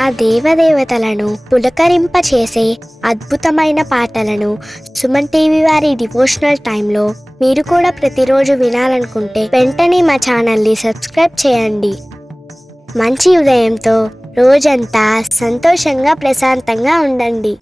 ఆ దేవదేవతలను పులకరింపచేసే అద్భుతమైన పాటలను సుమన్ టీవీ వారి డివోషనల్ టైంలో మీరు కూడా ప్రతిరోజు వినాలనుకుంటే వెంటనే మా ఛానల్ని సబ్స్క్రైబ్ చేయండి. మంచి ఉదయంతో రోజంతా సంతోషంగా ప్రశాంతంగా ఉండండి.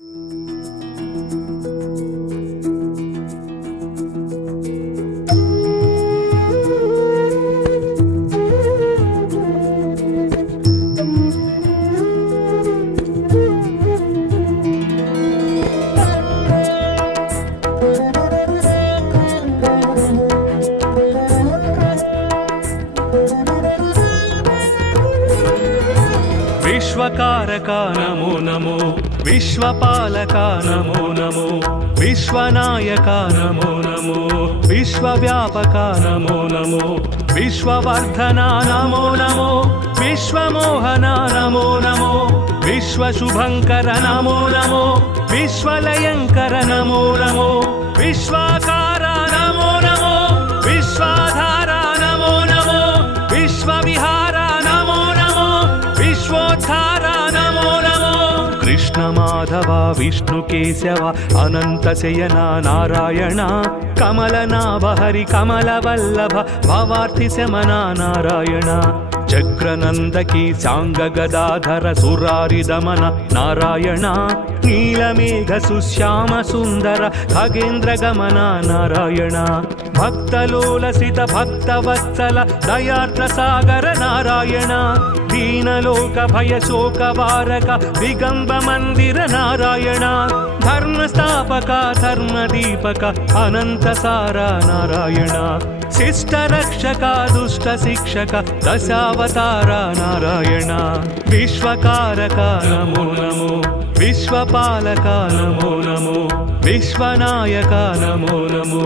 विश्वकारका नमो नमो, विश्वपालका नमो नमो, विश्वनायका नमो नमो, विश्वव्यापका नमो नमो, विश्ववर्धना नमो नमो, विश्वमोहना नमो नमो, विश्वशुभंकर नमो नमो, विश्वलयंकर नमो नमो, विश्वाकारा नमो नमो, विश्वाधारा नमो नमो, विश्वविहारा नमो नमो, विश्वोद्धारा नमो नमो. कृष्ण माधव विष्णु केशव अनंत शयना नारायण, कमलनाभ हरि कमलवल्लभ भवार्ति शमना नारायण, चक्रनंदकी सांग गदाधर सुरारि दमन नारायण, नीलमेघ सुश्याम सुंदर खगेन्द्र गमन नारायण, भक्तलोलसित भक्तवत्सल दयार्द्र सागर नारायण, दीनलोक भय शोक वारक दिगंब मंदिर नारायण, धर्म स्थापक धर्म दीपक अनंत सारा नारायण, शिष्ट रक्षक दुष्ट शिक्षक दशावतार नारायण, विश्वकारक नमो नमो, विश्वपालक नमो नमो, विश्वनायक नमो नमो,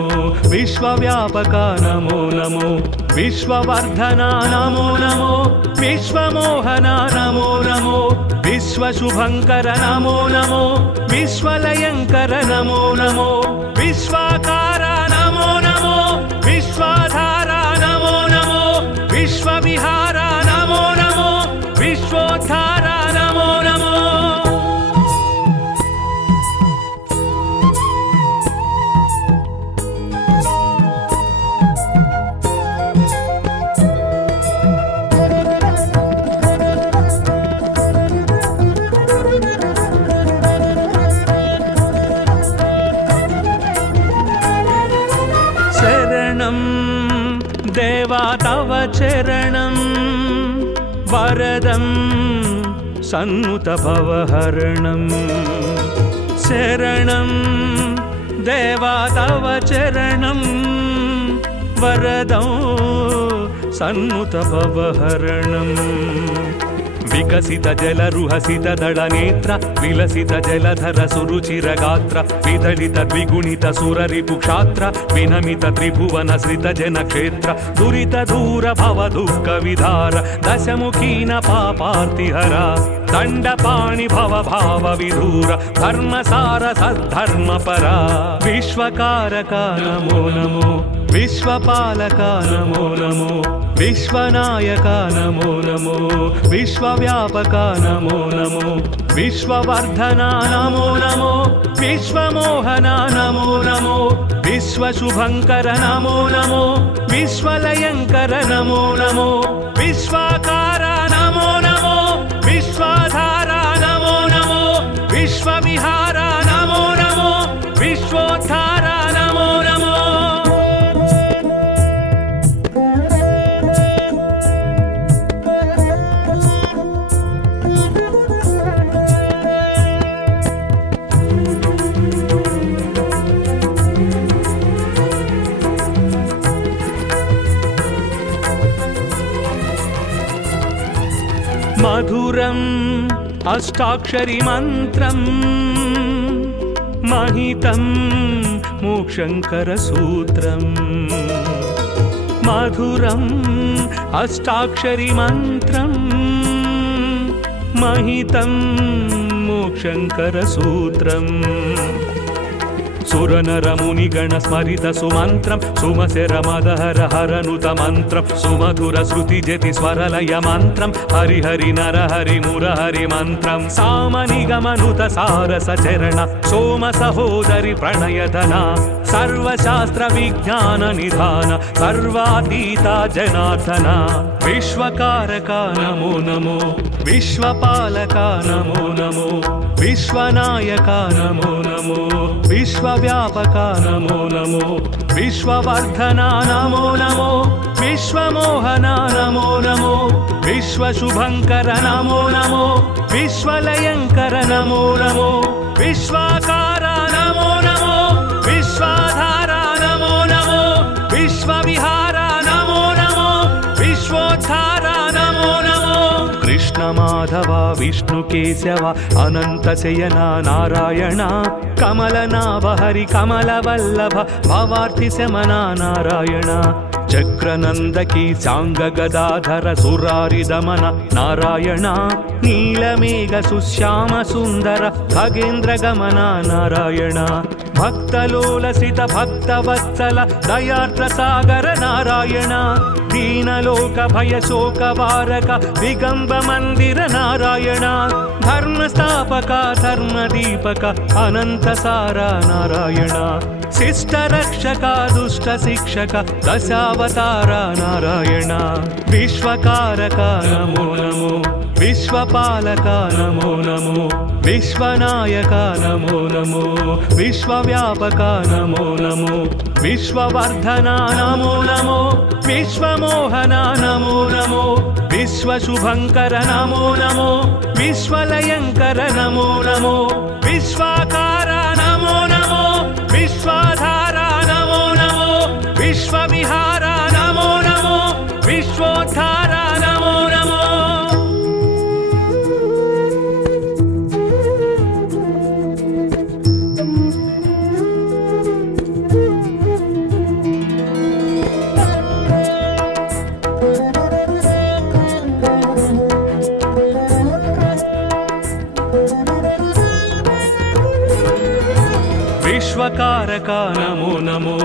विश्वव्यापक नमो नमो, विश्ववर्धना नमो नमो, विश्वमोहना नमो नमो, विश्वशुभंकर नमो नमो, विश्वलयंकर नमो नमो, विश्वाकारा नमो नमो, विश्वाधारा नमो नमो, विश्वविहारा नमो नमो, विश्वोद्धारा नमो नमो. देवा तव चरणं वरदं सन्नुत भवहरणं, शरणं देवा तव चरणं वरदं सन्नुत भवहरणं, विकसित जलरुहसित दलनेत्र विलसित जलधर सुरुचिर गात्र, विदलित द्विगुणित सुररिपुक्षात्र विनमित त्रिभुवन श्रित जनक्षेत्र, दुरित दूर भव दुःख विधार दशमुखीन पापार्तिहरा, दण्डपाणि भव भाव विधूर धर्मसार सद्धर्मपरा, विश्वकारक नमो नमो, विश्वपालक नमो नमो, विश्वनायक नमो नमो, विश्वव्यापक नमो नमो, विश्ववर्धना नमो नमो, विश्वमोहना नमो नमो, विश्वशुभंकर नमो नमो, विश्वलयंकर नमो नमो, विश्वाकारा नमो नमो, विश्वाधारा नमो नमो, विश्वविहारा नमो नमो, विश्वोद्धारा नमो नमो. मधुरम् अष्टाक्षरी मन्त्रं महितं मोक्षंकर सूत्रं, मधुरम् अष्टाक्षरी मन्त्रं महितं मोक्षंकर सूत्रं, सुरनरमुनिगण स्मरित सुमन्त्रं सुमशरमदहर हरनुत मन्त्रं सुमधुर श्रुतिजति स्वरलय मन्त्रं हरि हरि नर हरि मुरहरि मन्त्रं सामनिगमनुत सारसचरण सोम सहोदरि प्रणयधना सर्वशास्त्र विज्ञान निधान सर्वातीता जनार्दना विश्वकारका नमो नमो विश्वपालका नमो नमो विश्वनायका नमो नमो विश्वव्यापका नमो नमो विश्ववर्धना नमो नमो विश्वमोहना नमो नमो विश्वशुभंकर नमो नमो विश्वलयंकर नमो नमो विश्वाकारा नमो नमो विश्वाधारा नमो नमो विश्वविहारा नमो नमो विश्वोद्धारा नमो नमो कृष्ण माधव विष्णु केशव अनंत शयना नारायण कमलनाभ हरि कमलवल्लभ भवार्थि शमना नारायण चक्रनंदकी सांग गदाधर सुरारि दमन नारायण नीलमेघ सुश्याम सुंदर खगेन्द्र गमन नारायण भक्तलोलसित भक्तवत्सल दयार्द्र सागर नारायण दीनलोक भय शोक वारक दिगंब मंदिर नारायण धर्म स्थापक धर्म दीपक अनंत सारा नारायण शिष्ट रक्षक दुष्ट शिक्षक दशावतार नारायण विश्वकारक नमो नमो विश्वपालक नमो नमो विश्वनायक नमो नमो विश्वव्यापक नमो नमो विश्ववर्धना नमो नमो विश्वमोहना नमो नमो विश्वशुभंकर नमो नमो विश्वलयंकर नमो नमो विश्वाकारा नमो नमो विश्वाधारा नमो नमो विश्वविहारा नमो नमो विश्वोद्धारा नमो नमो विश्वकारका नमो नमो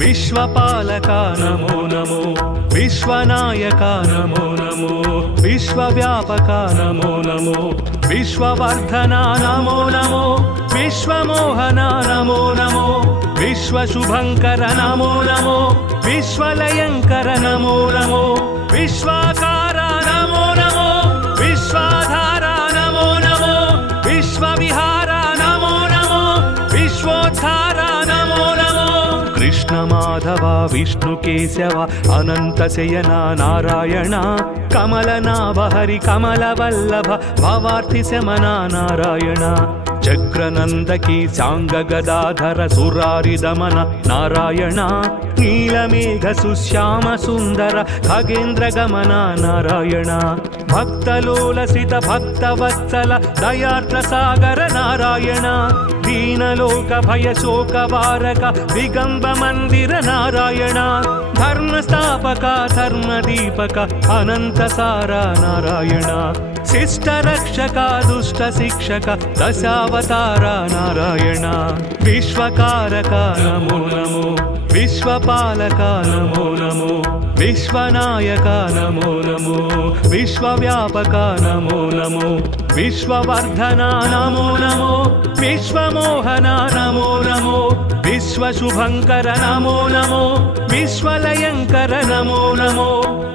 विश्वपालका नमो नमो विश्वनायका नमो नमो विश्वव्यापका नमो नमो विश्ववर्धना नमो नमो विश्वमोहना नमो नमो विश्वशुभंकर नमो नमो विश्वलयंकर नमो नमो विश्वाकारा नमो नमो विश्वाधारा नमो नमो विश्वविहारा नमो नमो विश्वोद्धारा नमो नमो कृष्ण माधव विष्णु केशव अनंत शयना नारायण कमलनाभ हरि कमलवल्लभ भवार्थि शमना नारायण चक्रनंदकी सांग गदाधर सुरारि दमन नारायण नीलमेघ सुश्याम सुंदर खगेन्द्र गमन नारायण भक्तलोलसित भक्तवत्सल दयार्द्र सागर नारायण दीनलोक भय शोक वारक दिगंब मंदिर नारायण धर्म स्थापक धर्म दीपक अनंत सारा नारायण शिष्ट रक्षक दुष्ट शिक्षक दशावतार नारायण विश्वकारक नमो नमो विश्वपालक नमो नमो विश्वनायक नमो नमो विश्वव्यापक नमो नमो विश्ववर्धना नमो नमो विश्वमोहना नमो नमो विश्वशुभंकर नमो नमो विश्वलयंकर नमो नमो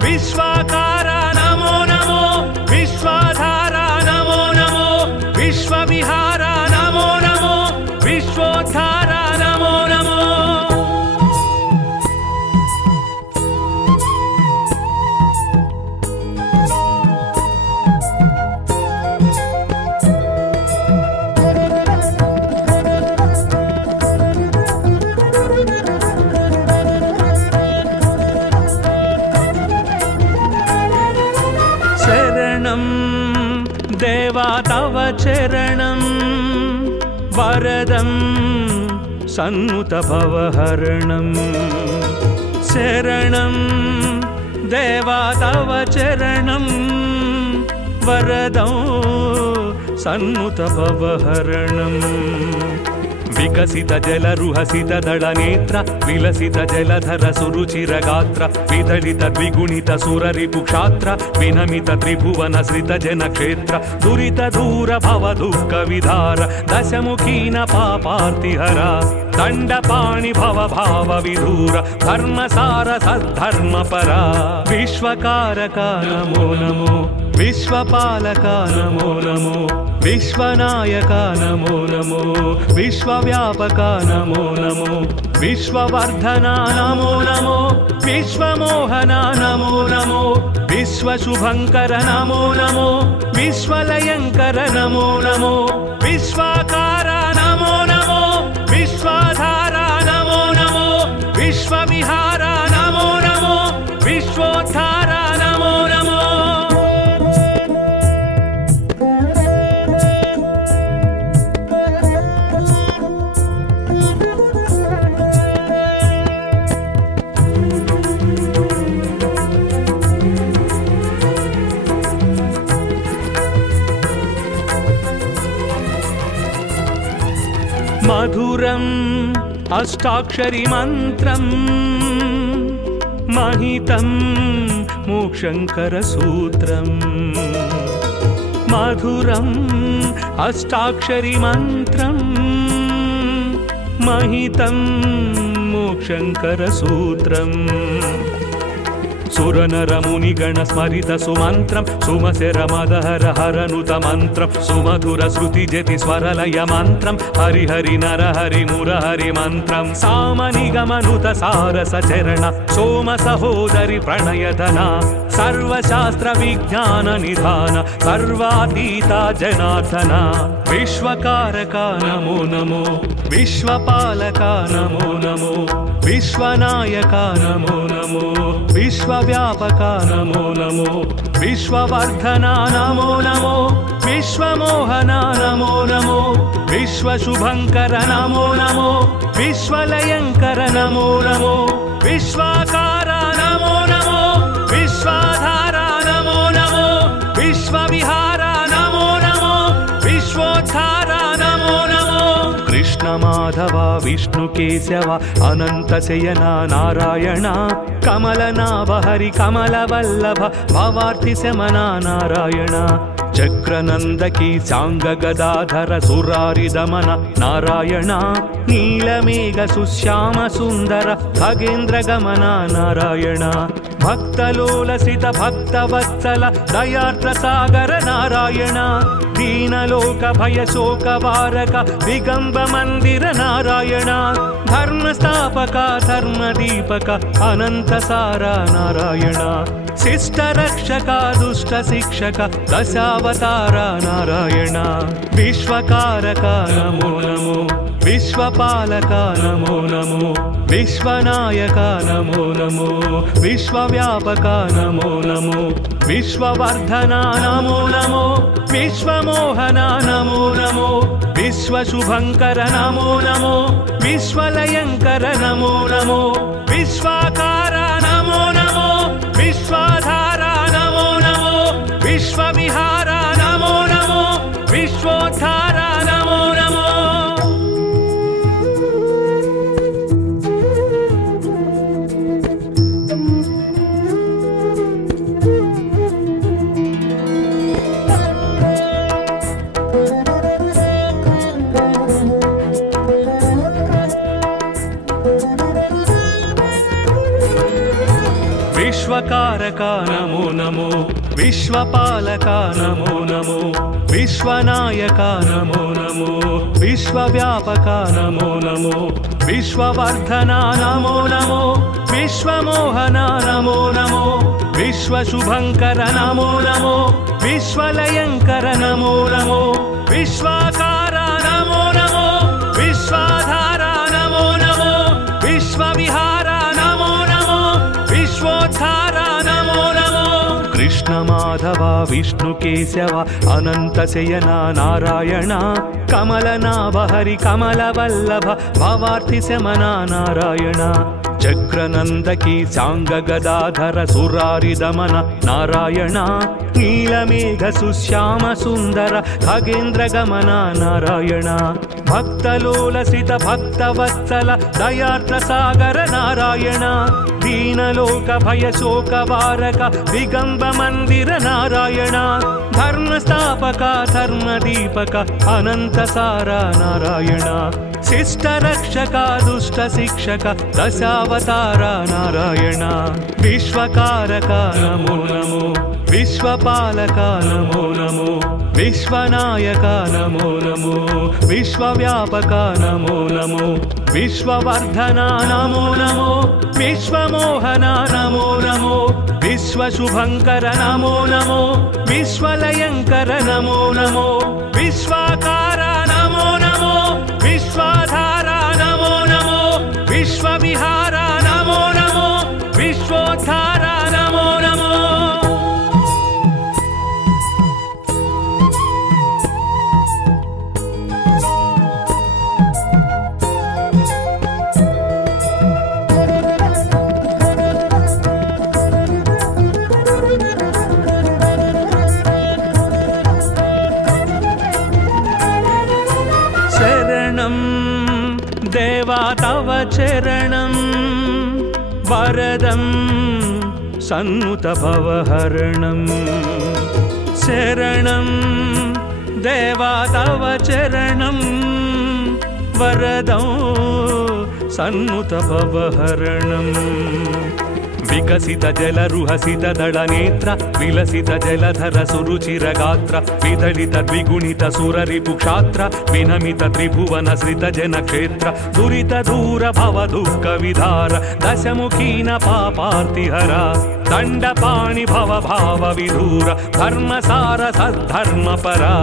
विश्वाकारा नमो नमो विश्वाधारा नमो नमो विश्वविहारा नमो नमो विश्वोद्धारा नमो नमो देवा तव चरणं वरदं सन्नुत भवहरणं शरणं देवा तव चरणं वरदं सन्नुत भवहरणं विकसित जलरुहसित दलनेत्र विलसित जलधर सुरुचिरगात्र विदलित द्विगुणित सुररिपुक्षात्र विनमित त्रिभुवन श्रित जनक्षेत्र दुरित दूर भव दुःख विधार दशमुखीन पापार्तिहरा दंडपाणि भव भाव विधूर धर्मसार सद्धर्मपरा विश्वकारका नमो नमो विश्वपालका नमो नमो विश्वनायका नमो नमो विश्वव्यापका नमो नमो विश्ववर्धना नमो नमो विश्वमोहना नमो नमो विश्वशुभंकर नमो नमो विश्वलयंकर नमो नमो विश्वाकारा नमो नमो विश्वाधारा नमो नमो विश्वविहारा नमो नमो विश्वोद्धारा नमो नमो मधुरम् अष्टाक्षरी मन्त्रम् महितं मोक्षंकर सूत्रम् मधुरम् अष्टाक्षरी मन्त्रम् महितं मोक्षंकर सूत्रम् सुरनरमुनिगण स्मरित सुमन्त्रं सुमसेर मदहर हरनुत मन्त्रं सुमधुर श्रुति जति स्वरलय मन्त्रं हरि हरि नर हरि मुरहरि मन्त्रं सामनिगमनुत सारस चरण सोम सहोदरि प्रणयधना सर्वशास्त्र विज्ञान निधान सर्वातीता जनार्दना विश्वकारका नमो नमो विश्वपालका नमो नमो विश्वनायका नमो नमो विश्वव्यापका नमो नमो विश्ववर्धना नमो नमो विश्वमोहना नमो नमो विश्वशुभंकर नमो नमो विश्वलयंकर नमो नमो विश्वाकारा नमो नमो विश्वाधारा नमो नमो विश्वविहारा नमो नमो विश्वोद्धारा नमो नमो कृष्ण माधव विष्णु केशव अनंत शयना नारायण कमलनाभ हरि कमलवल्लभ भवार्ति शमना नारायण चक्रनंदकी सांग गदाधर सुरारि दमन नारायण नीलमेघ सुश्याम सुंदर खगेन्द्र गमन नारायण भक्तलोलसित भक्तवत्सल दयार्द्र सागर नारायण दीनलोक भय शोक वारक दिगंब मंदिर नारायण धर्मस्थापक धर्मदीपक अनंत सारा नारायण शिष्ट रक्षक दुष्ट शिक्षक दशावतार नारायण विश्वकारक नमो नमो विश्वपालक नमो नमो विश्वनायक नमो नमो विश्वव्यापक नमो नमो विश्ववर्धना नमो नमो विश्वमोहना नमो नमो विश्वशुभंकर नमो नमो विश्वलयंकर नमो नमो विश्वाकारा नमो नमो विश्वाधारा नमो नमो विश्वविहारा नमो नमो विश्वोद्धारा नमो नमो विश्वकारका नमो नमो विश्वपालका नमो नमो विश्वनायका नमो नमो विश्वव्यापका नमो नमो विश्ववर्धना नमो नमो विश्वमोहना नमो नमो विश्वशुभंकर नमो नमो विश्वलयंकर नमो नमो विश्वाकारा नमो नमो विश्वाधारा नमो नमो विश्वविहारा नमो नमो विश्वोद्धारा नमो नमो कृष्ण माधव विष्णु केशव अनंत शयना नारायण कमलनाभ हरि कमलवल्लभ भवार्ति शमना नारायण चक्रनंदकी सांग गदाधर सुरारि दमन नारायण नीलमेघ सुश्याम सुंदर खगेन्द्र गमन नारायण భక్తలోలసిత భక్తవత్సల దయార్ద్ర సాగర నారాయణ దీనలోక భయ శోక వారక దిగంబ మందిర నారాయణ ధర్మస్థాపక ధర్మదీపక అనంత సార నారాయణ శిష్ట రక్షక దుష్ట శిక్షక దశావతార నారాయణ విశ్వకారక నమో నమో విశ్వపాలక నమో నమో విశ్వనాయక నమో నమో విశ్వవ్యాపక నమో నమో విశ్వవర్ధన నమో నమో విశ్వమోహన నమో నమో విశ్వశుభంకర నమో నమో విశ్వలయంకర నమో నమో విశ్వాకార నమో నమో విశ్వాధార నమో నమో విశ్వవిహార నమో నమో విశ్వోద్ధార నమో నమో దేవా తవ చరణం వరదం సన్నుత భవహరణం శరణం దేవా తవ చరణం వరదం సన్నుత భవహరణం వికసిత జలరుహసిత దళ నేత్ర విలసిత జలధర సురుచిర గాత్ర విదళిత ద్విగుణిత సురరిపు క్షాత్ర వినమిత త్రిభువన శ్రిత జన క్షేత్ర దురిత దూర భవ దుఃఖ విధార దశముఖీన పాపార్తిహర దండపాణి భవ భావ విధూర ధర్మసార సద్ధర్మ పరా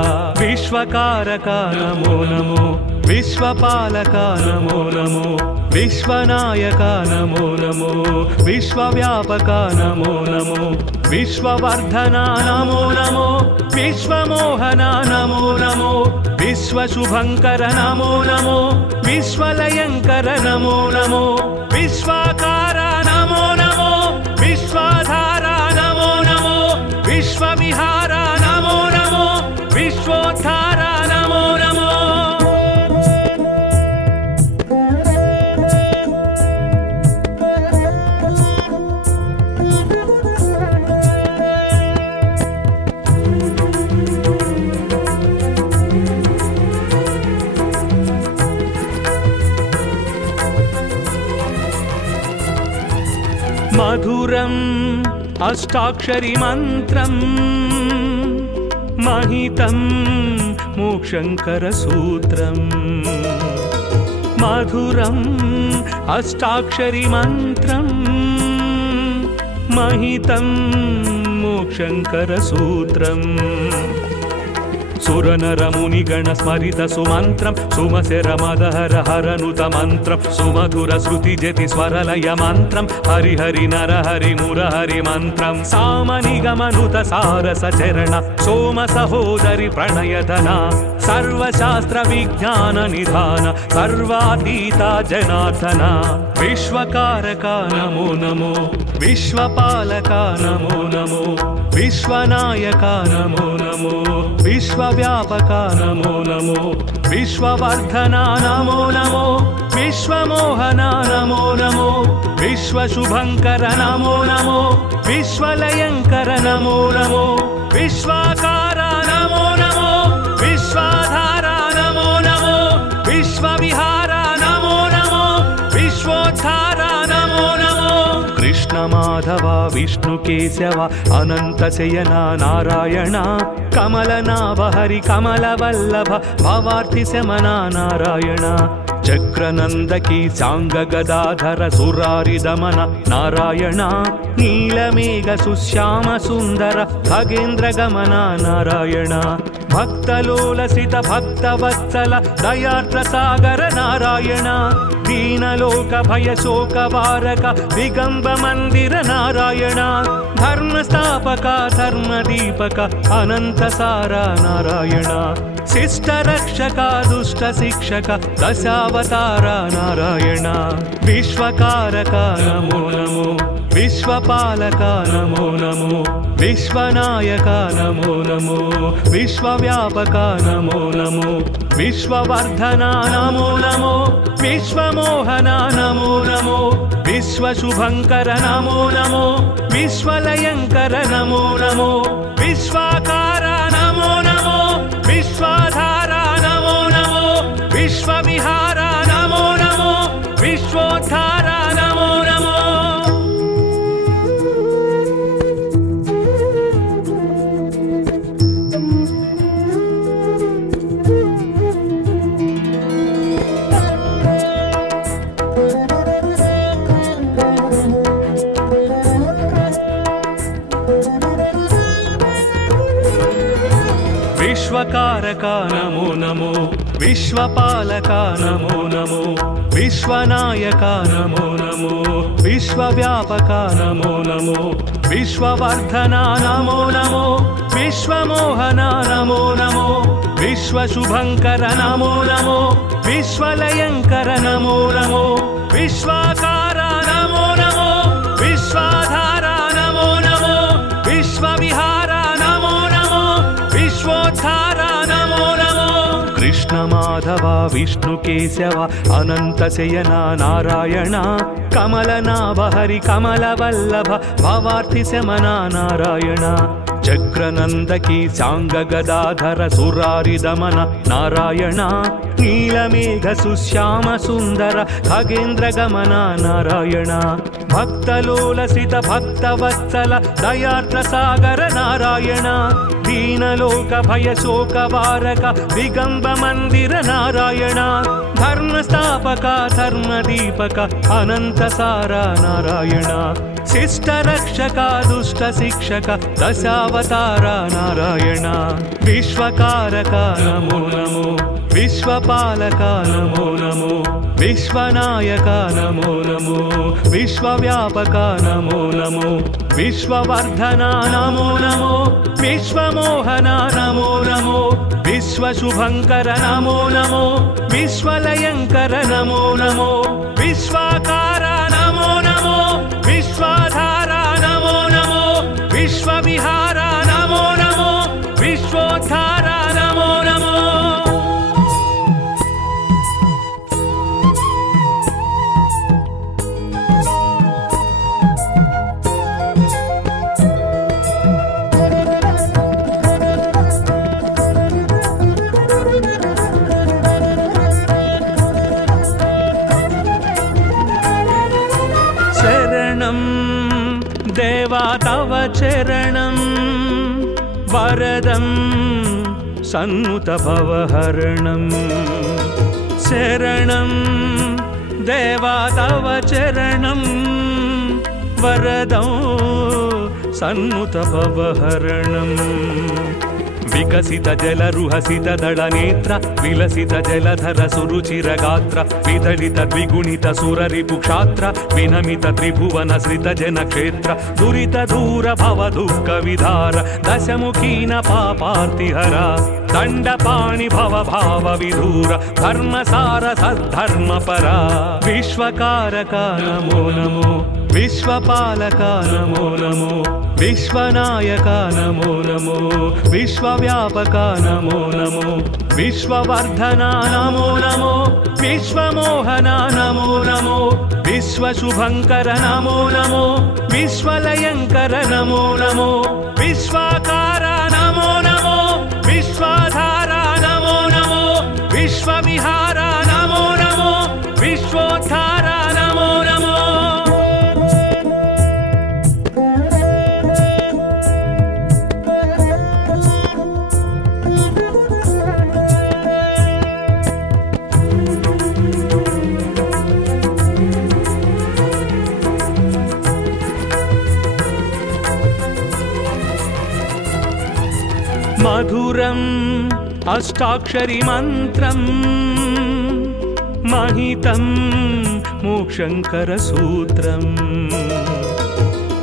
విశ్వకారక నమో నమో విశ్వపాలక నమో నమో విశ్వనాయక నమో నమో విశ్వవ్యాపక నమో నమో విశ్వవర్ధన నమో నమో విశ్వమోహన నమో నమో విశ్వశుభంకర నమో నమో విశ్వలయంకర నమో నమో విశ్వాకార నమో నమో విశ్వాధార నమో నమో విశ్వవిహార నమో నమో విశ్వోద్ధార నమో నమో మధురం అష్టాక్షరి మంత్రం మహితం మోక్షంకర సూత్రం మధురం అష్టాక్షరి మంత్రం మహితం మోక్షంకర సూత్రం సురనరమునిగణ స్మరిత సుమంత్రం సుమశర మదహర హరనుత మంత్రం సుమధుర శృతి జతి స్వరలయ మంత్రం హరిహరి నరహరి మురహరి మంత్రం సామనిగమనుత సారస చరణ సోమ సహోదరి ప్రణయధన సర్వశాస్త్ర విజ్ఞాన నిధాన సర్వాతీత జనార్దన విశ్వకారక నమో నమో విశ్వపాలక నమో నమో విశ్వనాయక నమో నమో విశ్వవ్యాపక నమో నమో విశ్వవర్ధన నమో నమో విశ్వమోహన నమో నమో విశ్వశుభంకర నమో నమో విశ్వలయంకర నమో నమో విశ్వాకార నమో నమో విశ్వాధార నమో నమో విశ్వవిహార నమో నమో విశ్వోద్ధార నమో నమో కృష్ణ మాధవ విష్ణు కేశవ అనంత శయన నారాయణ కమలనాభ హరి కమల వల్లభ భవార్తి శమన నారాయణ చక్రనందకి సాంగ గదాధర సురారి దమన నారాయణ నీలమేఘ సుశ్యామ సుందర ఖగేంద్ర గమన నారాయణ భక్తలోలసిత భక్తవత్సల దయార్ద్ర సాగర నారాయణ దీనలోక భయ శోక వారక దిగంబ మందిర నారాయణ ధర్మస్థాపక ధర్మదీపక అనంత సార నారాయణ శిష్ట రక్షక దుష్ట శిక్షక దశావతార నారాయణ విశ్వకారక నమో నమో विश्वपालक नमो नमो विश्वनायक नमो नमो विश्वव्यापक नमो नमो विश्ववर्धन नमो नमो विश्वमोहन नमो नमो विश्वशुभंकर नमो नमो विश्वलयंकर नमो नमो विश्वाकार नमो नमो विश्वाधार नमो नमो विश्वविहार नमो नमो विश्वोद्धार नमो नमो। विश्वकारक नमो नमो विश्वपालक नमो नमो विश्वनायक नमो नमो विश्वव्यापक नमो नमो विश्ववर्धन नमो नमो विश्वमोहन नमो नमो विश्वशुभंकर नमो नमो विश्वलयंकर नमो नमो विश्वाकार नमो नमो विश्वाधार नमो नमो विश्वविहार नमो नमो विश्वोद्धार नमो नमो। कृष्ण माधव विष्णु केशव अनंत शयना नारायण कमलनाभ हरि कमलवल्लभ भवार्थि शमना नारायण चक्रनंदकी सांग गदाधर सुरारि दमन नारायण नीलमेघ सुश्याम सुंदर खगेन्द्र गमन नारायण भक्तलोलसित भक्तवत्सल दयार्द्र सागर नारायण दीनलोक भय शोक वारक दिगंब मंदिर नारायण धर्मस्थापक धर्मदीपक अनंत सारा नारायण शिष्ट रक्षक दुष्ट शिक्षक दशावतार नारायण विश्वकारक नमो नमो विश्वपालक नमो नमो विश्वनायक नमो नमो विश्वव्यापक नमो नमो विश्ववर्धन नमो नमो विश्वमोहन नमो नमो विश्वशुभंकर नमो नमो विश्वलयंकर नमो नमो विश्वाकार नमो नमो विश्वाधार नमो नमो विश्वविहार नमो नमो विश्वोद्धार नमो नमो। देवा तव चरणं वरदं सन्नुत भवहरणं शरणं देवा तव चरणं वरदं सन्नुत भवहरणं विकसित जलरुहसित दलनेत्र विलसित जलधर सुरुचिर गात्र विदलित द्विगुणित सुररिपुक्षात्र विनमित त्रिभुवन श्रित जनक्षेत्र दुरित दूर भव दुःख विधार दशमुखीन पापार्तिहरा दण्डपाणि भव भाव विधूर धर्मसार सद्धर्मपरा विश्वकारक नमो नमो विश्वपालक नमो नमो विश्वनायक नमो नमो विश्वव्यापक नमो नमो विश्ववर्धन नमो नमो विश्वमोहन नमो नमो विश्वशुभंकर नमो नमो विश्वलयंकर नमो नमो विश्वाकार नमो नमो विश्वाधार नमो नमो विश्वविहार नमो नमो विश्वोद्धार नमो नमो। मधुरम् अष्टाक्षरी मन्त्रम् महितं मोक्षंकर सूत्रम्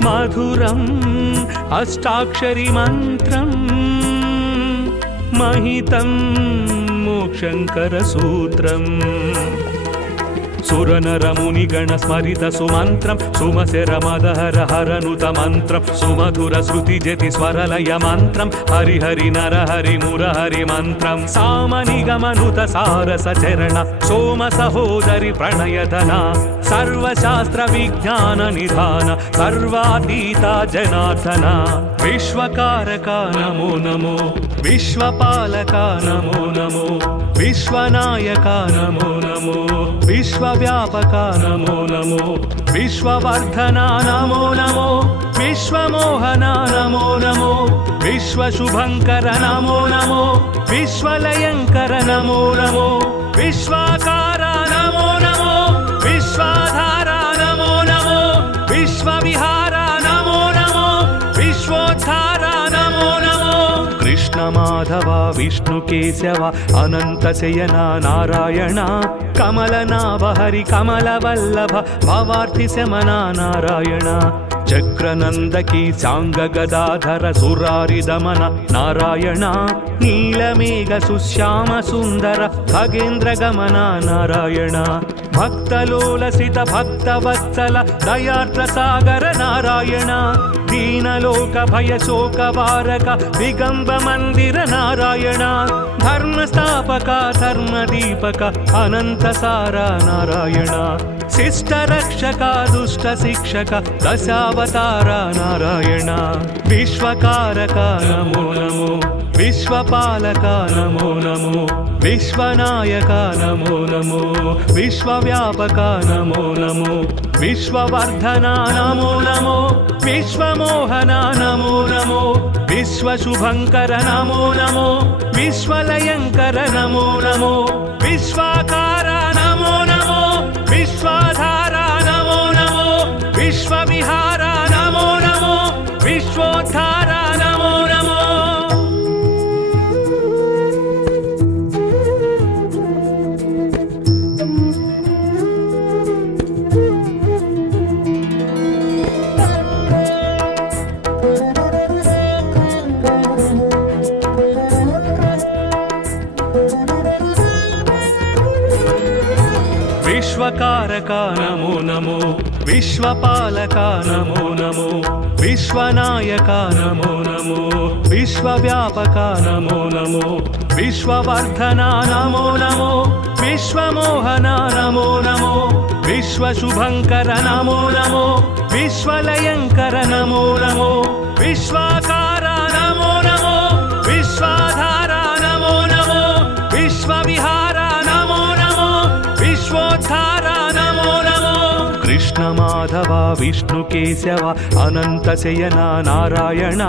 मधुरम् अष्टाक्षरी मन्त्रम् महितं मोक्षंकर सूत्रम् सुरनरमुनिगण स्मरित सुमन्त्रं सुमशरमदहर हरनुत मन्त्रं सुमधुर श्रुतिजति स्वरलय मन्त्रं हरिहरि नरहरि मुरहरि मन्त्रं सामनिगमनुत सारसचरण सोम सहोदरि प्रणयधना सर्वशास्त्र विज्ञान निधान सर्वातीता जनार्दना विश्वकारका नमो नमो विश्वपालका नमो नमो विश्वनायका नमो नमो विश्वव्यापका नमो नमो विश्ववर्धना नमो नमो विश्वमोहना नमो नमो विश्वशुभंकर नमो नमो विश्वलयंकर नमो नमो विश्वाकारा नमो नमो विश्वाधारा नमो नमो विश्वविहारा नमो नमो विश्वोद्धारा नमो नमो कृष्ण माधव विष्णु केशव अनंत शयना नारायण कमलनाभ हरि कमलवल्लभ भवार्ति शमना नारायण चक्रनंदकी सांग गदाधर सुरारि दमन नारायण नीलमेघ सुश्याम सुंदर खगेन्द्र गमन नारायण भक्तलोलसित भक्तवत्सल दयार्द्र सागर नारायण दीनलोक भय शोक वारक दिगंब मंदिर नारायण धर्मस्थापक धर्मदीपक अनंत सारा नारायण शिष्ट रक्षक दुष्ट शिक्षक दशावतार नारायण विश्वकारक नमो नमो विश्वपालक नमो नमो विश्वनायक नमो नमो विश्वव्यापक नमो नमो विश्ववर्धना नमो नमो विश्वमोहना नमो नमो विश्वशुभंकर नमो नमो विश्वलयंकर नमो नमो विश्वाकारा नमो नमो विश्वाधारा नमो नमो विश्वविहारा नमो नमो विश्वोद्धारा नमो नमो विश्वकारक नमो नमो विश्वपालक नमो नमो विश्वनायक नमो नमो विश्वव्यापक नमो नमो विश्ववर्धना नमो नमो विश्वमोहना नमो नमो विश्वशुभंकर नमो नमो विश्वलयंकर नमो नमो विश्वाकारा नमो नमो विश्वाधारा नमो नमो विश्वविहारा नमो नमो विश्वोद्धारा नमो नमो कृष्ण माधव विष्णु केशव अनंत शयना नारायण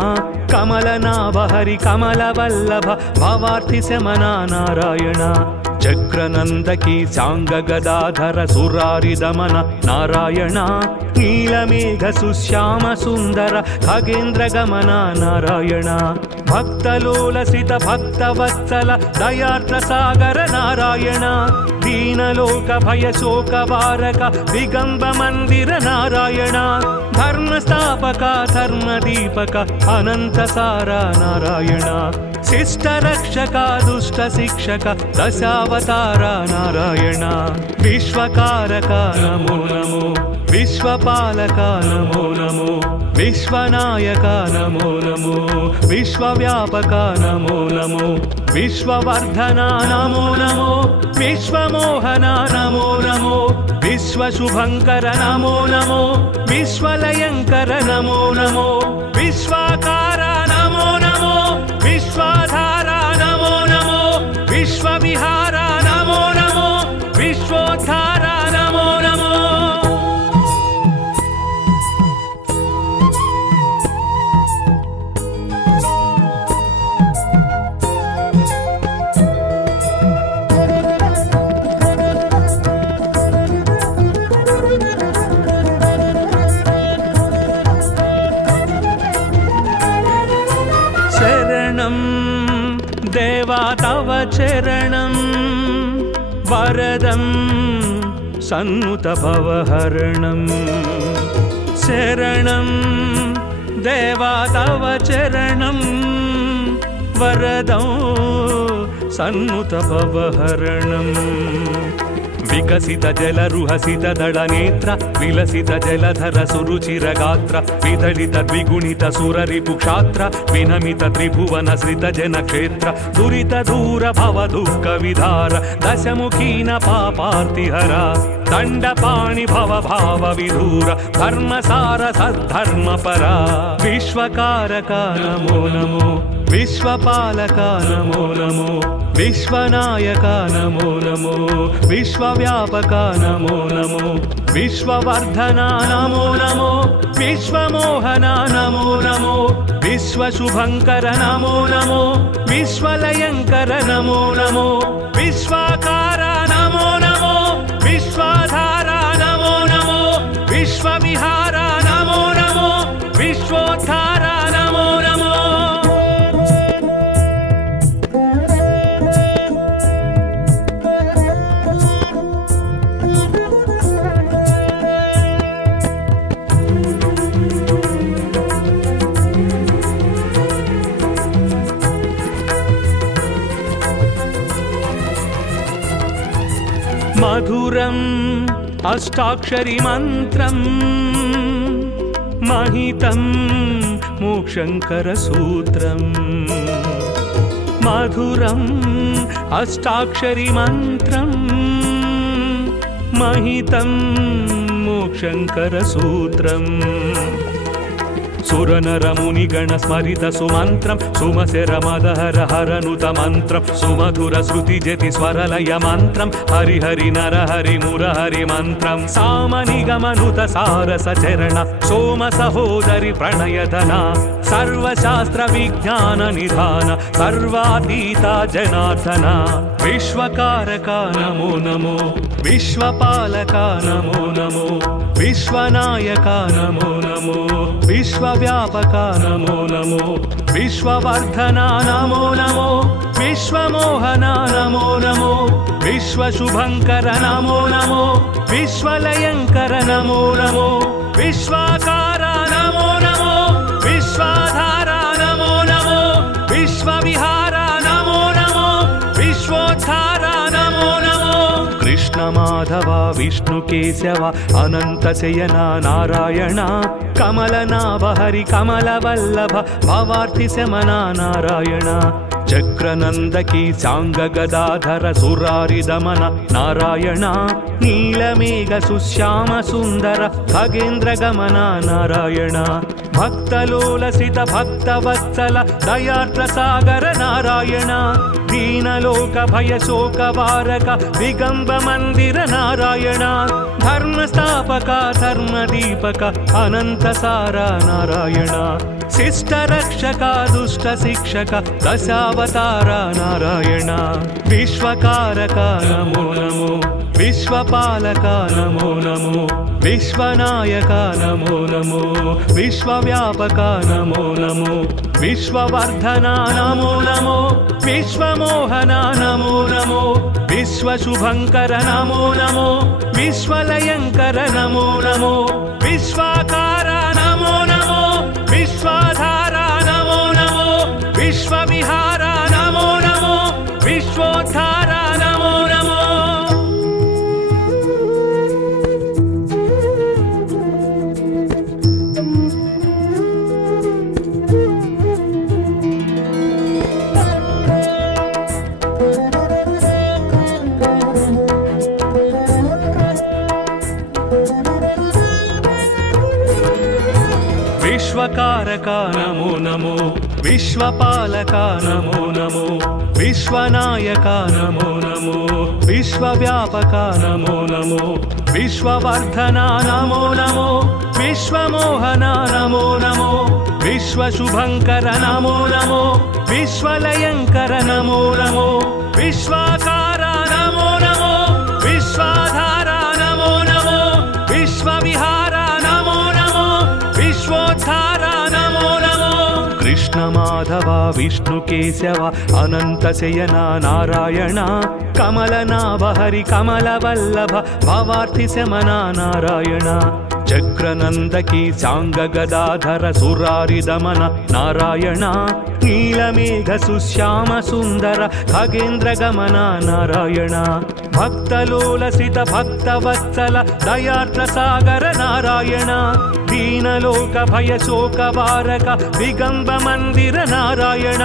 कमलनाभ हरि कमलवल्लभ भवार्ति शमना नारायण चक्रनंदकी सांग गदाधर सुरारि दमन नारायण नीलमेघ सुश्याम सुंदर खगेन्द्र गमन नारायण भक्तलोलसित भक्तवत्सल दयार्द्र सागर नारायण दीनलोक भय शोक वारक दिगंब मंदिर नारायण धर्मस्थापक धर्मदीपक अनंत सारा नारायण शिष्ट रक्षक दुष्ट शिक्षक दशावतार नारायण विश्वकारक नमो नमो विश्वपालक नमो नमो विश्वनायक नमो नमो विश्वव्यापक नमो नमो विश्ववर्धना नमो नमो विश्वमोहना नमो नमो विश्वशुभंकर नमो नमो विश्वलयंकर नमो नमो विश्वाकारा नमो नमो विश्वाधारा नमो नमो विश्वविहारा नमो नमो विश्वोद्धारा नमो नमो देवा तव चरणं वरदं सन्नुत भवहरणं शरणं देवा तव चरणं वरदं सन्नुत भवहरणं विकसित जलरुहसित दळनेत्र विलसित जलधर सुरुचिरगात्र विदलित द्विगुणित सुररिपुक्षात्र विनमित त्रिभुवन श्रित जनक्षेत्र दुरित दूर भव दुःख विधार दशमुखीन पापार्तिहरा दण्डपाणि भव भाव विधूर धर्मसार सद्धर्मपरा विश्वकारका नमो नमो विश्वपालका नमो नमो विश्वनायका नमो नमो विश्वव्यापका नमो नमो विश्ववर्धना नमो नमो विश्वमोहना नमो नमो विश्वशुभंकर नमो नमो विश्वलयंकर नमो नमो विश्वाकारा नमो नमो विश्वाधारा नमो नमो विश्वविहारा नमो नमो विश्वोद्धारा नमो नमो मधुरम् अष्टाक्षरी मन्त्रम् महितं मोक्षङ्करसूत्रम् मधुरम् अष्टाक्षरी मन्त्रम् महितं मोक्षङ्करसूत्रम् सुरनरमुनिगण स्मरित सुमन्त्रं सुमसेरमदहर हरनुत मन्त्रं सुमधुर श्रुति जति स्वरलय मन्त्रं हरि हरि नर हरि मुरहरि मन्त्रं सामनिगमनुत सारस चरण सोम सहोदरि प्रणयधना सर्वशास्त्र विज्ञान निधान सर्वातीता जनार्दना विश्वकारका नमो नमो विश्वपालका नमो नमो विश्वनायका नमो नमो विश्वव्यापका नमो नमो विश्ववर्धना नमो नमो विश्वमोहना नमो नमो विश्वशुभंकर नमो नमो विश्वलयंकर नमो नमो विश्वाकारा नमो नमो विश्वाधारा नमो नमो विश्वविहारा नमो नमो विश्वोद्धारा नमो नमो कृष्ण माधव विष्णु केशव अनंत शयना नारायण कमलनाभ हरि कमलवल्लभ भवार्ति शमना नारायण चक्रनंदकी सांग गदाधर सुरारि दमन नारायण नीलमेघ सुश्याम सुंदर खगेन्द्र गमन नारायण भक्तलोलसित भक्तवत्सल दयार्द्र सागर नारायण दीनलोक भय शोक वारक दिगंब मंदिर नारायण धर्मस्थापक धर्मदीपक अनंत सारा नारायण शिष्ट रक्षक दुष्ट शिक्षक दशावतार नारायण विश्वकारका नमो नमो विश्वपालका नमो नमो विश्वनायका नमो नमो विश्वव्यापका नमो नमो विश्ववर्धना नमो नमो विश्वमोहना नमो नमो विश्वशुभंकर नमो नमो विश्वलयंकर नमो नमो विश्वाकारा नमो नमो विश्वाधारा नमो नमो विश्वविहारा नमो नमो विश्वोद्धारा नमो नमो विश्वकारका नमो नमो विश्वपालका नमो नमो विश्वनायका नमो नमो विश्वव्यापका नमो नमो विश्ववर्धना नमो नमो विश्वमोहना नमो नमो विश्वशुभंकर नमो नमो विश्वलयंकर नमो नमो विश्वाकारा नमो नमो विश्वाधारा नमो नमो विश्वविहारा नमो नमो विश्वोद्धारा नमो नमो कृष्ण माधव विष्णु केशव अनंत शयना नारायण कमलनाभ हरि कमलवल्लभ भवार्ति शमना नारायण चक्रनंदकी सांग गदाधर सुरारि दमन नारायण నీలమేఘ సుశ్యామ సుందర ఖగేంద్ర గమన నారాయణ భక్తలోలసిత భక్తవత్సల దయార్ద్ర సాగర నారాయణ దీనలోక భయ శోక వారక దిగంబ మందిర నారాయణ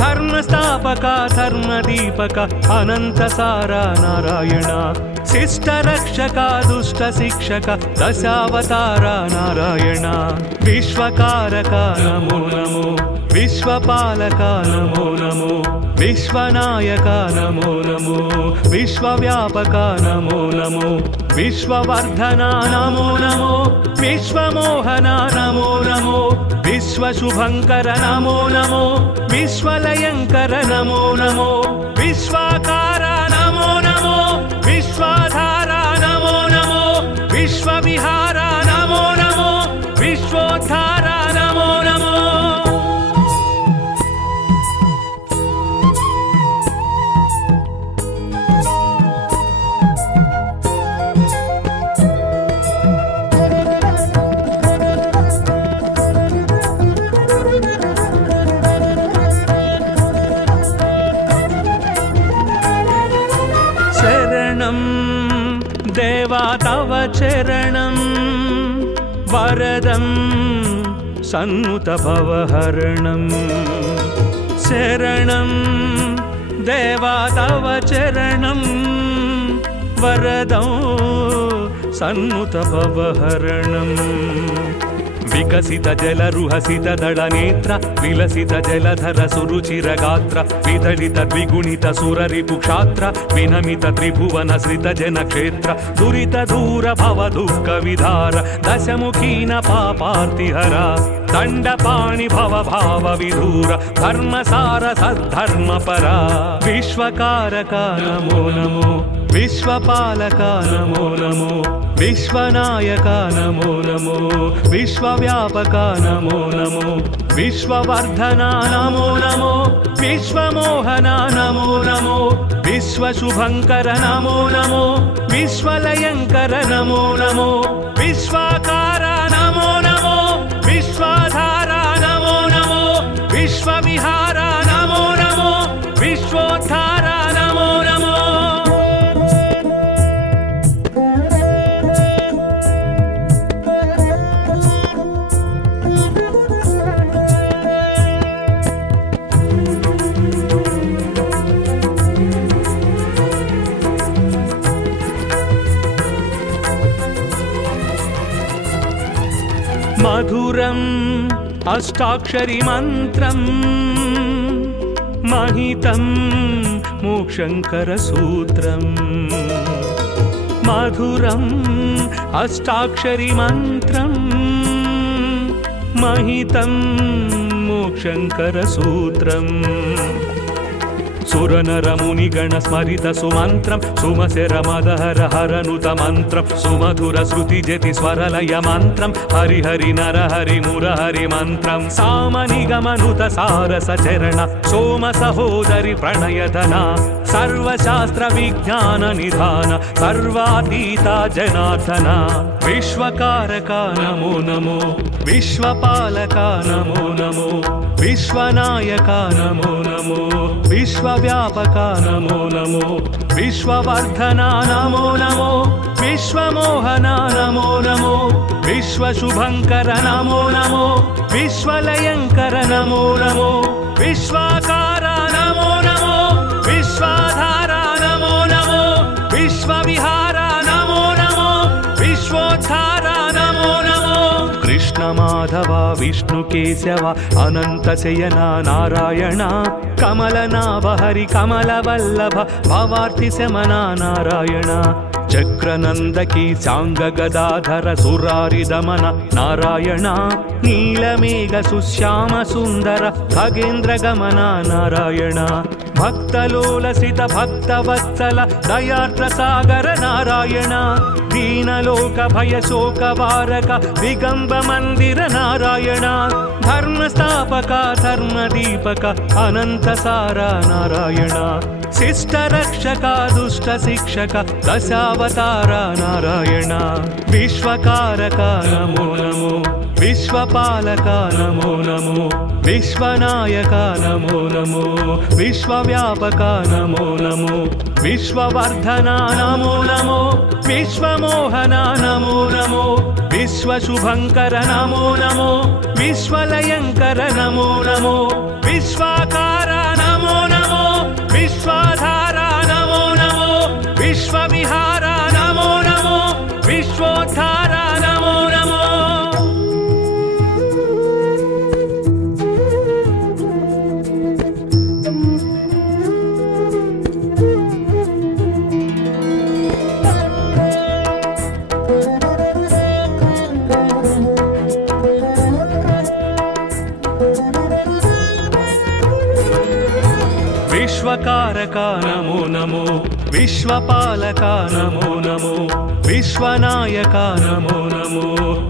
ధర్మస్థాపక ధర్మదీపక అనంత సార నారాయణ శిష్ట రక్షక దుష్ట శిక్షక దశావతార నారాయణ విశ్వకారక నమో నమో విశ్వపాలక నమో నమో విశ్వనాయక నమో నమో విశ్వవ్యాపక నమో నమో విశ్వవర్ధన నమో నమో విశ్వమోహన నమో నమో విశ్వశుభంకర నమో నమో విశ్వలయంకర నమో నమో విశ్వాకార నమో నమో విశ్వాధార నమో నమో విశ్వవిహార నమో నమో విశ్వోద్ధార నమో నమో దేవా తవ చరణం వరదం సన్నుత భవహరణం శరణం దేవా తవ చరణం వరదం సన్నుత భవహరణం వికసిత జలరుహసిత దళనేత్ర విలసిత జలధర సురుచిర గాత్ర విదళిత ద్విగుణిత సురరిపు క్షాత్ర వినమిత త్రిభువన శ్రిత జన క్షేత్ర దురిత దూర భవ దుఃఖ విధార దశముఖీన పాపార్తిహర దండపాణి భవ భావ విధూర ధర్మసార సద్ధర్మ పరా విశ్వకారక నమో నమో విశ్వపాలక నమో నమో విశ్వనాయక నమో నమో విశ్వవ్యాపక నమో నమో విశ్వవర్ధన నమో నమో విశ్వమోహన నమో నమో విశ్వశుభంకర నమో నమో విశ్వలయంకర నమో నమో విశ్వాకార నమో నమో విశ్వాధార నమో నమో విశ్వవిహార నమో నమో విశ్వోద్ధార నమో నమో మధురం అష్టాక్షరి మంత్రం మహితం మోక్షంకర సూత్రం మధురం అష్టాక్షరి మంత్రం మహితం మోక్షంకర సూత్రం సురనరముని గణ స్మరిత సుమంత్రం సుమశర మదహర హరనుత మంత్రం సుమధుర శృతి జతి స్వరలయ మంత్రం హరి హరి నర హరి మురహరి మంత్రం సామని గమనుత సారస చరణ సోమ సహోదరి ప్రణయధన సర్వశాస్త్ర విజ్ఞాన నిధాన సర్వాతీత జనార్దన విశ్వకారక నమో నమో విశ్వపాలక నమో నమో విశ్వనాయక నమో నమో విశ్వవ్యాపక నమో నమో విశ్వవర్ధన నమో నమో విశ్వమోహన నమో నమో విశ్వశుభంకర నమో నమో విశ్వలయంకర నమో నమో విశ్వాకార నమో నమో విశ్వాధార నమో నమో విశ్వవిహార నమో నమో విశ్వోద్ధార నమో నమో కృష్ణ మాధవ విష్ణు కేశవ అనంత శయన నారాయణ కమలనాభ హరి కమల వల్లభ భవార్తి శమన నారాయణ చక్రనందకి సాంగ గదాధర సురారి దమన నారాయణ నీలమేఘ సుశ్యామ సుందర ఖగేంద్ర గమన నారాయణ భక్తలోలసిత భక్తవత్సల దయార్ద్ర సాగర నారాయణ దీనలోక భయ శోక వారక దిగంబ మందిర నారాయణ ధర్మస్థాపక ధర్మదీపక అనంత సార నారాయణ శిష్ట రక్షక దుష్ట శిక్షక దశావతార నారాయణ విశ్వకారక నమో నమో विश्वपालक नमो नमो विश्वनायक नमो नमो विश्वव्यापक नमो नमो विश्ववर्धना नमो नमो विश्वमोहना नमो नमो विश्वशुभंकर नमो नमो विश्वलयंकर नमो नमो विश्वाकार नमो नमो विश्वाधारा नमो नमो विश्वविहार नमो नमो विश्वोद्धार नमो नमो। विश्वकारक नमो नमो विश्वपालक नमो नमो विश्वनायक नमो नमो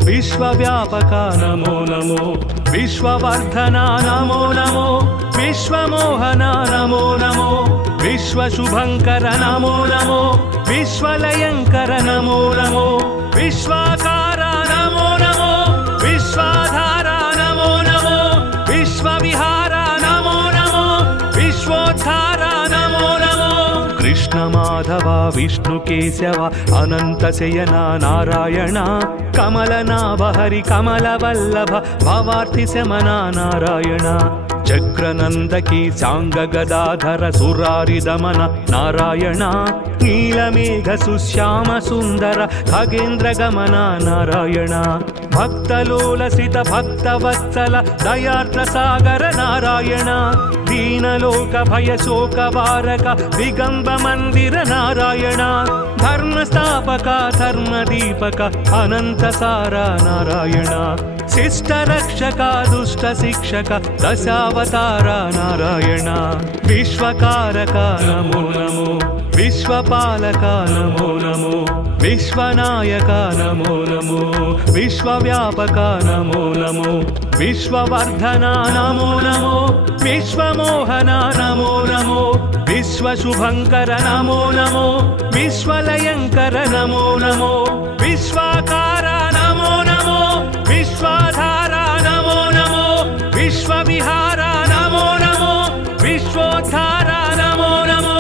विश्वव्यापक नमो नमो विश्ववर्धना नमो नमो विश्वमोहना नमो नमो विश्वशुभंकर नमो नमो विश्वलयंकर नमो नमो विश्वाकार नमो नमो विश्वाधारा नमो नमो विश्वविहार नमो नमो विश्वोद्धार नमो नमो। कृष्ण माधव विष्णु केशव अनंत शयन नारायण कमलनाभ हरि कमलवल्लभ भवार्थि शमना नारायण चक्रनंदकी सांग गदाधर सुरारि दमन नारायण नीलमेघ सुश्याम सुंदर खगेन्द्र गमन नारायण भक्तलोलसित भक्तवत्सल दयार्द्र सागर नारायण दीनलोक भय शोक वारक दिगंब मंदिर नारायण धर्मस्थापक धर्मदीपक अनंत सारा नारायण शिष्ट रक्षक दुष्ट शिक्षक दशावतार नारायण विश्वकारक नमो नमो विश्वपालक नमो नमो विश्वनायक नमो नमो विश्वव्यापक नमो नमो विश्ववर्धना नमो नमो विश्वमोहना नमो नमो विश्वशुभंकर नमो नमो विश्वलयंकर नमो नमो विश्वाकार नमो नमो विश्वाधारा नमो नमो विश्वविहार नमो नमो विश्वोद्धार नमो नमो।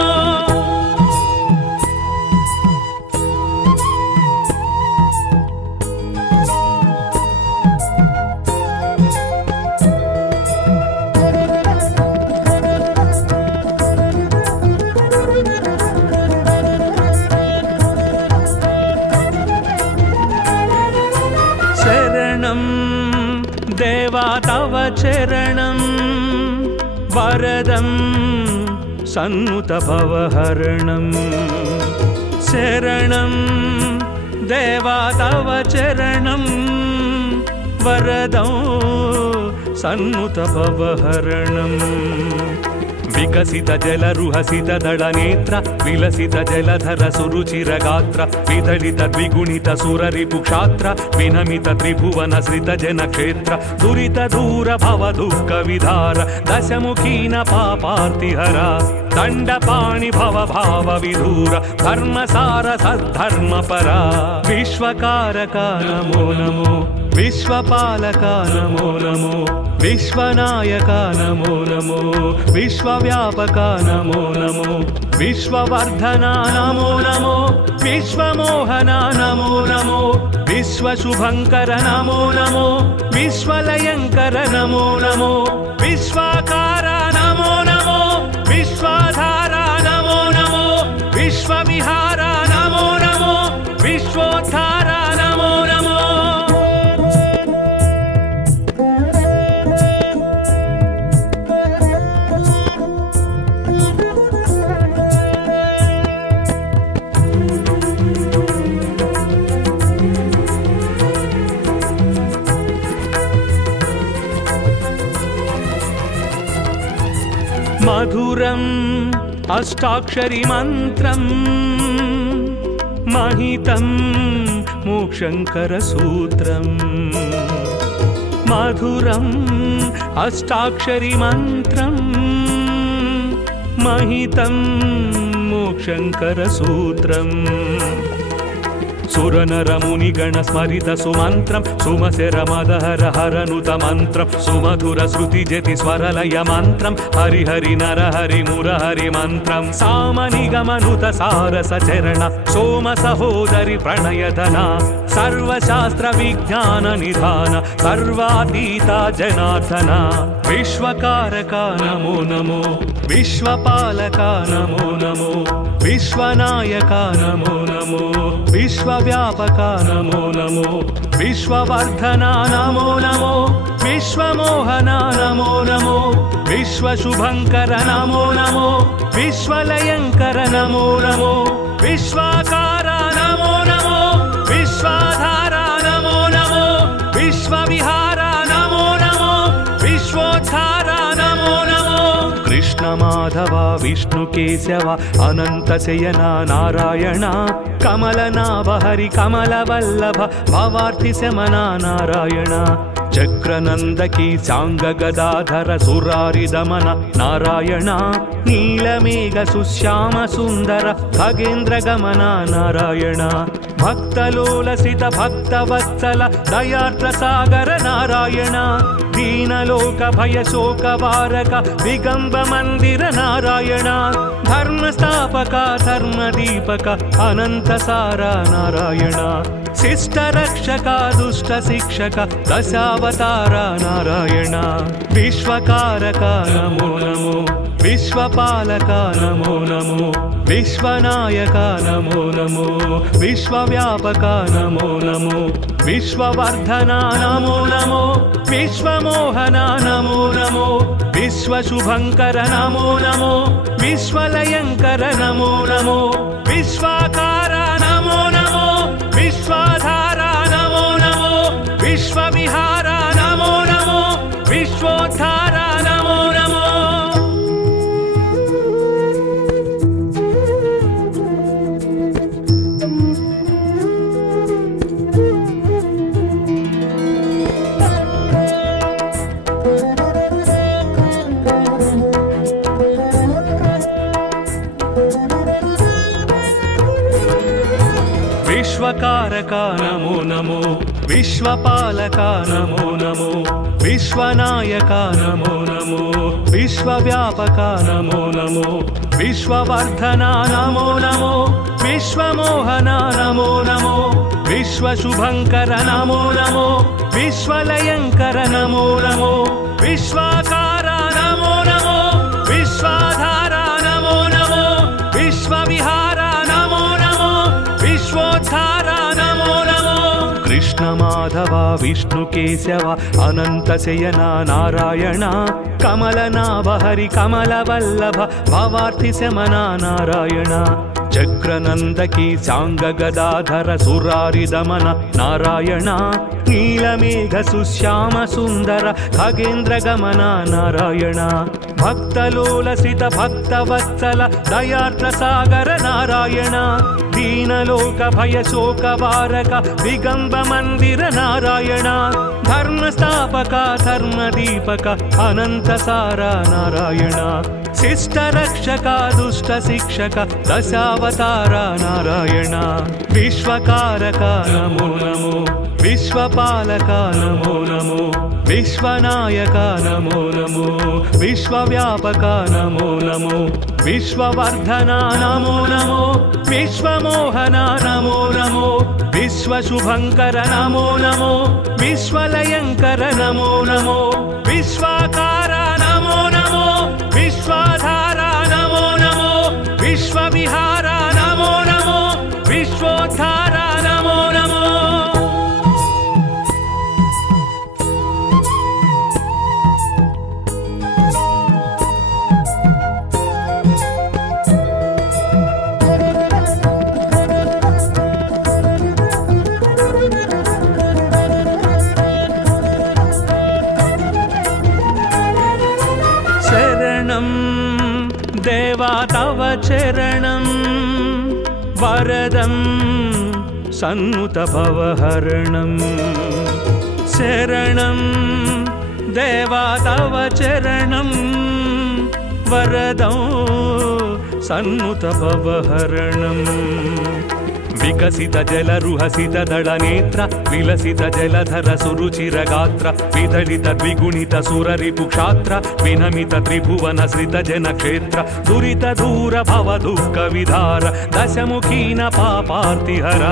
देवा तव चरणं वरदं सन्नुत भवहरणं शरणं देवा तव चरणं वरदं सन्नुत भवहरणं विकसित जलरुहसित दळनेत्र विलसित जलधर सुरुचिर गात्र विदलित द्विगुणित सुररिपुक्षात्र विनमित त्रिभुवन श्रित जनक्षेत्र दुरित दूर भव दुःख विधार दशमुखीन पापार्तिहरा दण्डपाणि भव भाव विधूर धर्मसार सद्धर्मपरा विश्वकारक नमो नमो विश्वपालक नमो नमो विश्वनायक नमो नमो विश्वव्यापक नमो नमो विश्ववर्धना नमो नमो विश्वमोहना नमो नमो विश्वशुभंकर नमो नमो विश्वलयंकर नमो नमो विश्वाकार नमो नमो विश्वाधारा नमो नमो विश्वविहार नमो नमो विश्वोद्धार नमो नमो। मधुरम् अष्टाक्षरी मंत्रं महितं मोक्षंकर सूत्रं मधुरम् अष्टाक्षरी मंत्रं महितं मोक्षंकर सूत्रं सुरनरमुनिगण स्मरित सुमन्त्रं सुमशरमदहर हरनुत मन्त्रं सुमधुर श्रुतिजति स्वरलय मन्त्रं हरिहरि नरहरि मुरहरि मन्त्रं सामनिगमनुत सारसचरण सोम सहोदरि प्रणयधना सर्वशास्त्र विज्ञान निधान सर्वातीता जनार्दना विश्वकारका नमो नमो विश्वपालका नमो नमो विश्वनायका नमो नमो विश्वव्यापका नमो नमो विश्ववर्धना नमो नमो विश्वमोहना नमो नमो विश्वशुभंकर नमो नमो विश्वलयंकर नमो नमो विश्वाकारा नमो नमो विश्वाधारा नमो नमो विश्वविहारा नमो नमो विश्वोद्धारा नमो नमो कृष्ण माधव विष्णु केशव अनंत शयना नारायण कमलनाभ हरि कमलवल्लभ भवार्ति शमना नारायण चक्रनंदकी सांग गदाधर सुरारि दमन नारायण नीलमेघ सुश्याम सुंदर खगेन्द्र गमन नारायण भक्तलोलसित भक्तवत्सल दयार्द्र सागर नारायण दीनलोक भय शोक वारक दिगंब मंदिर नारायण धर्मस्थापक धर्मदीपक अनंत सारा नारायण शिष्ट रक्षक दुष्ट शिक्षक दशावतार नारायण विश्वकारक नमो नमो विश्वपालक नमो नमो विश्वनायक नमो नमो विश्वव्यापक नमो नमो विश्ववर्धना नमो नमो विश्वमोहना नमो नमो विश्वशुभंकर नमो नमो विश्वलयंकर नमो नमो विश्वाकारा नमो नमो विश्वाधारा नमो नमो विश्वविहारा नमो नमो विश्वोद्धारा नमो नमो विश्वकारका नमो नमो विश्वपालका नमो नमो विश्वनायका नमो नमो विश्वव्यापका नमो नमो विश्ववर्धना नमो नमो विश्वमोहना नमो नमो विश्वशुभंकर नमो नमो विश्वलयंकर नमो नमो विश्वाकारा नमो नमो विश्वाधारा नमो नमो विश्वविहारा नमो नमो विश्वोद्धारा नमो नमो कृष्ण माधव विष्णु केशव अनंत शयना नारायण कमलनाभ हरि कमलवल्लभ भवार्ति शमना नारायण चक्रनंदकी सांग गदाधर सुरारि दमन नारायण नीलमेघ सुश्याम सुंदर खगेन्द्र गमन नारायण भक्तलोलसित भक्तवत्सल दयार्द्र सागर नारायण दीनलोक भय शोक वारक दिगंब मंदिर नारायण धर्मस्थापक धर्मदीपक अनंत सारा नारायण शिष्ट रक्षक दुष्ट शिक्षक दशावतार नारायण विश्वकारक नमो नमो विश्वपालक नमो नमो विश्वनायक नमो नमो विश्वव्यापक नमो नमो विश्ववर्धना नमो नमो विश्वमोहना नमो नमो विश्वशुभंकर नमो नमो विश्वलयंकर नमो नमो विश्वाकारा नमो नमो विश्वाधारा नमो नमो विश्वविहारा नमो नमो विश्वोद्धारा नमो नमो देवा तव चरणं वरदं सन्नुत भवहरणं शरणं देवा तव चरणं वरदं सन्नुत भवहरणं विकसित जलरुहसित दलनेत्र विलसित जलधर सुरुचिरगात्र विदलित द्विगुणित सुररिपुक्षात्र विनमित त्रिभुवन सृत जनक्षेत्र दुरित दूर भव दुःख विधार दशमुखीन पापार्तिहर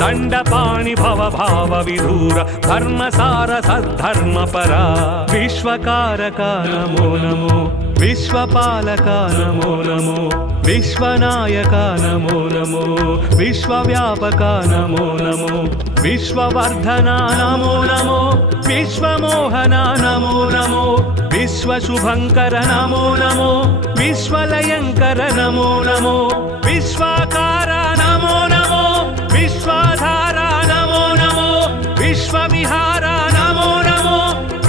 दण्डपाणि भव भाव विधूर धर्मसार सद्धर्मपरा विश्वकारका नमो नमो विश्वपालका नमो नमो विश्वनायका नमो नमो विश्वव्यापका नमो नमो विश्ववर्धना नमो नमो विश्वमोहना नमो नमो विश्वशुभंकर नमो नमो विश्वलयंकर नमो नमो विश्वाकारा नमो नमो विश्वाधारा नमो नमो विश्वविहारा नमो नमो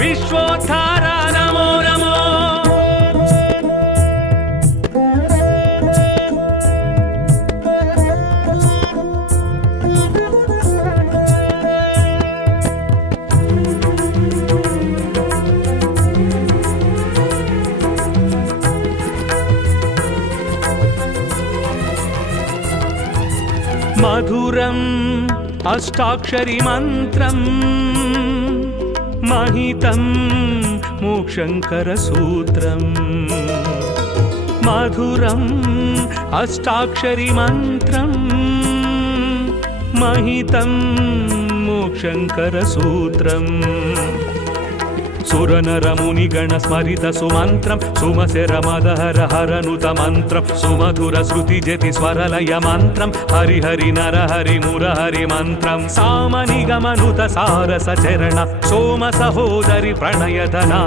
विश्वोद्धारा नमो नमो मधुरम् अष्टाक्षरी मन्त्रम् महितं मोक्षंकर सूत्रम् मधुरम् अष्टाक्षरी मन्त्रम् महितं मोक्षंकर सूत्रम् सुरनरमुनिगण स्मरित सुमन्त्रं सुमसेरमदहर हरनुत मन्त्रं सुमधुर श्रुतिजति स्वरलय मन्त्रं हरि हरि नर हरि मुरहरि मन्त्रं सामनिगमनुत सारसचरण सोम सहोदरि प्रणयधना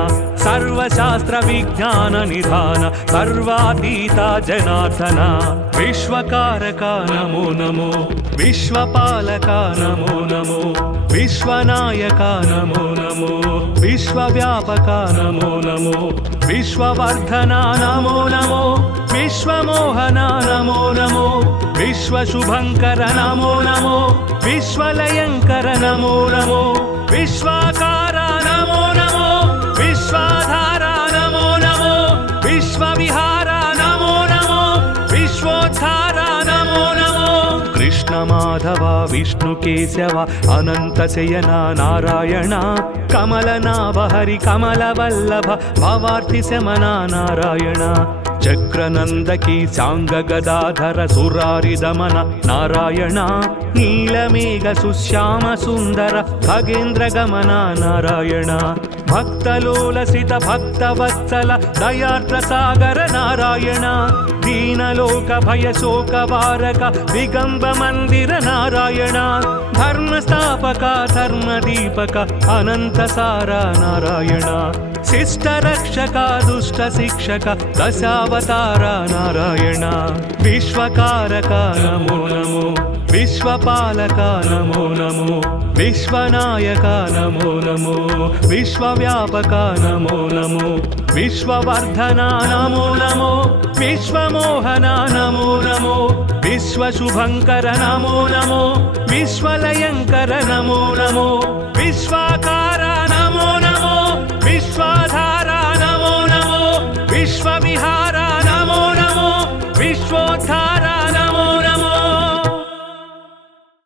सर्वशास्त्र विज्ञान निधान सर्वातीता जनार्दना विश्वकारका नमो नमो विश्वपालका नमो नमो विश्वनायका नमो नमो विश्वव्यापका नमो नमो विश्ववर्धना नमो नमो विश्वमोहना नमो नमो विश्वशुभंकर नमो नमो विश्वलयंकर नमो नमो विश्वाकारा नमो नमो विश्वाधारा नमो नमो विश्वविहारा नमो नमो विश्वोद्धारा नमो नमो कृष्ण माधव विष्णु केशव अनंत शयना नारायण कमलनाभ हरि कमलवल्लभ भवार्ति शमना नारायण चक्रनंदकी सांग गदाधर सुरारि दमन नारायण नीलमेघ सुश्याम सुंदर खगेन्द्र गमन नारायण भक्तलोलसित भक्तवत्सल दयार्द्र सागर नारायण दीनलोक भय शोक वारक दिगंब मंदिर नारायण धर्मस्थापक धर्मदीपक अनंत सारा नारायण शिष्ट रक्षक दुष्ट शिक्षक दशावतार नारायण विश्वकारक नमो नमो विश्वपालक नमो नमो विश्वनायक नमो नमो विश्वव्यापक नमो नमो विश्ववर्धना नमो नमो विश्वमोहना नमो नमो विश्वशुभंकर नमो नमो विश्वलयंकर नमो नमो विश्वाकारा नमो नमो विश्वाधारा नमो नमो विश्वविहारा नमो नमो विश्वोद्धारा